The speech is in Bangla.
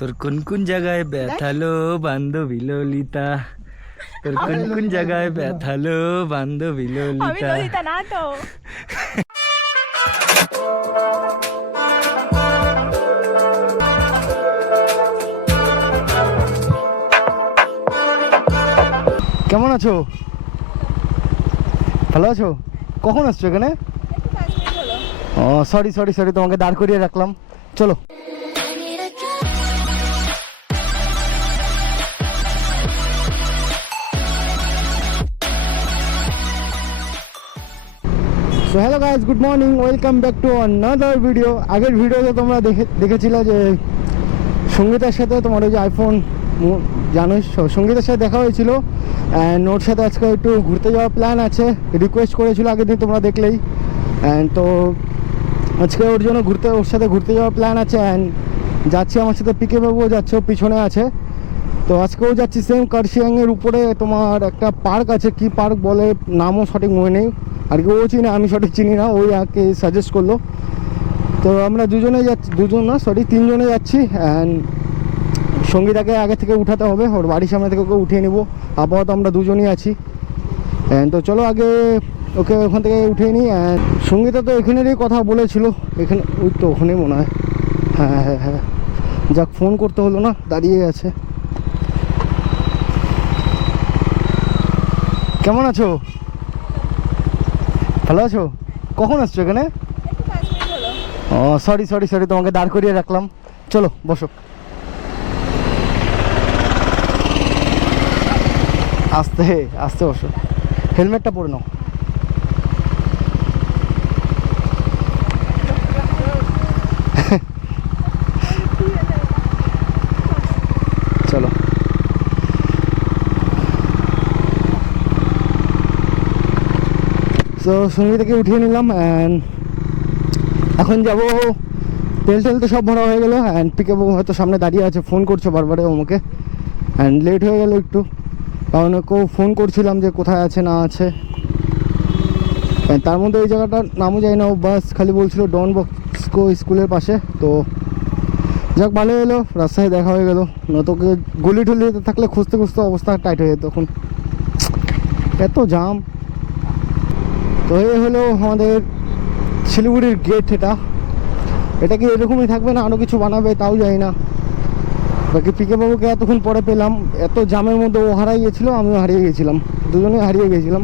তোর কোন কোন জায়গায় ব্যথালো বান্ধবী ললিতা, তোর কোন কোন জায়গায় ব্যথালো বান্ধবী আমি ললিতা। ললিতা না তো। কেমন আছো? ভালো আছো? কখন আসছো এখানে? ও সরি সরি সরি, তোমাকে দাঁড় করিয়ে রাখলাম, চলো। So hello guys, good morning, welcome back to another video. আগের ভিডিওতে তোমরা দেখেছিলে যে সঙ্গীতার সাথে, তোমার ওই যে আইফোন জানোই, সঙ্গীতার সাথে দেখা হয়েছিল। অ্যান্ড ওর সাথে আজকে একটু ঘুরতে যাওয়ার প্ল্যান আছে, রিকোয়েস্ট করেছিল আগের দিন, তোমরা দেখলেই। অ্যান্ড তো আজকে ওর জন্য ওর সাথে ঘুরতে যাওয়ার প্ল্যান আছে। অ্যান্ড যাচ্ছি, আমার সাথে পিকে বাবুও যাচ্ছে, ও পিছনে আছে। তো আজকেও যাচ্ছি সেম কার্শিয়াংয়ের উপরে, তোমার একটা পার্ক আছে, কি পার্ক বলে নামও সঠিক মনে নেই আর কি, ও চিনি, আমি সঠিক চিনি না, ওই আগে সাজেস্ট করলো। তো আমরা তিনজনে যাচ্ছি। অ্যান্ড সঙ্গীতাকে আগে থেকে উঠাতে হবে, ওর বাড়ির সামনে থেকে ওকে উঠিয়ে নিব। আপাতত আমরা দুজনই আছি। অ্যান্ড তো চলো আগে ওকে ওখান থেকে উঠিয়ে নিই। অ্যান্ড সঙ্গীতা তো এখানেরই কথা বলেছিল, এখানে ওই তো ওখানেই মনে হয়। হ্যাঁ হ্যাঁ হ্যাঁ, যাক, ফোন করতে হলো না, দাঁড়িয়ে আছে। কেমন আছো? ভালো আছো? কখন আসছো এখানে? ও সরি সরি সরি, তোমাকে দাঁড় করিয়ে রাখলাম, চলো বসো। আস্তে আস্তে বসো, হেলমেটটা পরে নাও। চলো, তো সঙ্গীতাকে উঠিয়ে নিলাম। অ্যান্ড এখন যাব, তেল তো সব ভরা হয়ে গেলো। অ্যান্ড পিকে বাবু হয়তো সামনে দাঁড়িয়ে আছে, ফোন করছে বারবারে আমাকে। অ্যান্ড লেট হয়ে গেল একটু, কারণ ওকেও ফোন করছিলাম যে কোথায় আছে না আছে। তার মধ্যে ওই জায়গাটার নামও যায় না, ও বাস খালি বলছিল ডন বস্কো স্কুলের পাশে। তো যাক, ভালো এলো, রাস্তায় দেখা হয়ে গেল, নতকে গলি টলিতে থাকলে খুঁজতে খুঁজতে অবস্থা টাইট হয়ে যেত, তখন এত জাম। তো এই হলো আমাদের শিলিগুড়ির গেট। এটা কি এরকমই থাকবে না আরও কিছু বানাবে তাও জানি না। বাকি পিকে বাবুকে এতক্ষণ পরে পেলাম, এত জামের মধ্যে ও হারিয়ে গেছিলো, আমিও হারিয়ে গেছিলাম, দুজনেই হারিয়ে গেছিলাম।